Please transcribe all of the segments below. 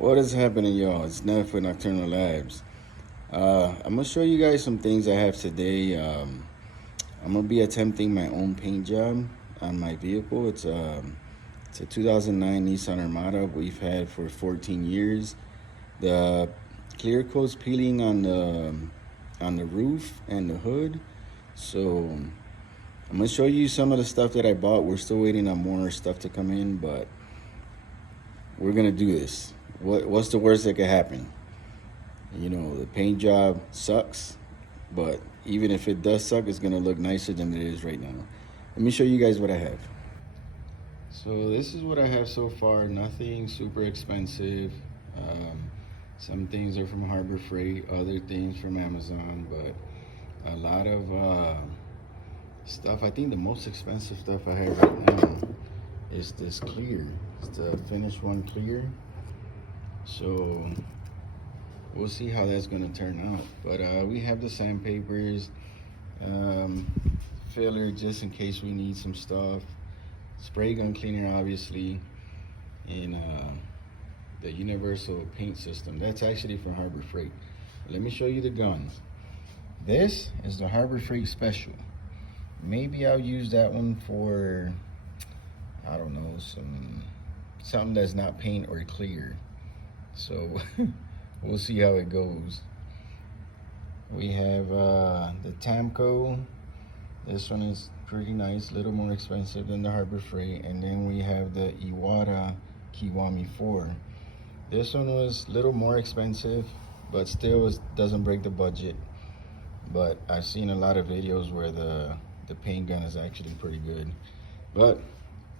What is happening, y'all? It's Neff with Nocturnal Labs. I'm gonna show you guys some things I have today. I'm gonna be attempting my own paint job on my vehicle. It's a 2009 Nissan Armada we've had for 14 years. The clear coat's peeling on the roof and the hood. So I'm gonna show you some of the stuff that I bought. We're still waiting on more stuff to come in, but we're gonna do this. What's the worst that could happen? You know, the paint job sucks, but even if it does suck, it's gonna look nicer than it is right now. Let me show you guys what I have. So this is what I have so far. Nothing super expensive. Some things are from Harbor Freight, other things from Amazon, but a lot of stuff. I think the most expensive stuff I have right now is this clear. It's the Finish One clear. So we'll see how that's gonna turn out. But we have the sandpapers, filler just in case we need some stuff, spray gun cleaner obviously, and the universal paint system. That's actually from Harbor Freight. Let me show you the guns. This is the Harbor Freight Special. Maybe I'll use that one for, I don't know, something that's not paint or clear. So we'll see how it goes. We have the Tamco. This one is pretty nice, a little more expensive than the Harbor Freight. And then we have the Iwata Kiwami 4. This one was a little more expensive, but still doesn't break the budget. But I've seen a lot of videos where the paint gun is actually pretty good. But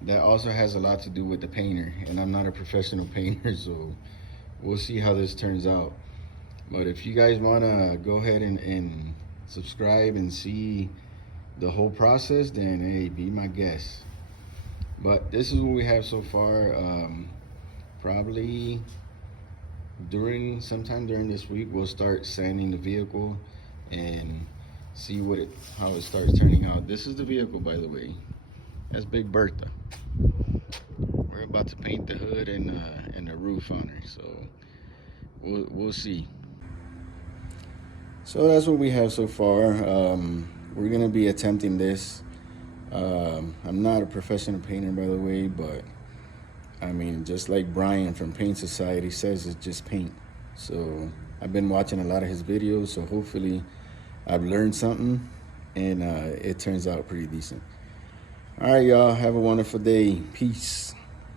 that also has a lot to do with the painter, and I'm not a professional painter, so we'll see how this turns out. But if you guys want to go ahead and subscribe and see the whole process, then hey, be my guest. But this is what we have so far. Probably sometime during this week, we'll start sanding the vehicle and see how it starts turning out. This is the vehicle, by the way. That's Big Bertha. We're about to paint the hood and the roof on her, so we'll see. So that's what we have so far. We're gonna be attempting this. I'm not a professional painter, by the way, but I mean, just like Brian from Paint Society says, it's just paint. So I've been watching a lot of his videos, so hopefully I've learned something and it turns out pretty decent. All right, y'all, have a wonderful day. Peace.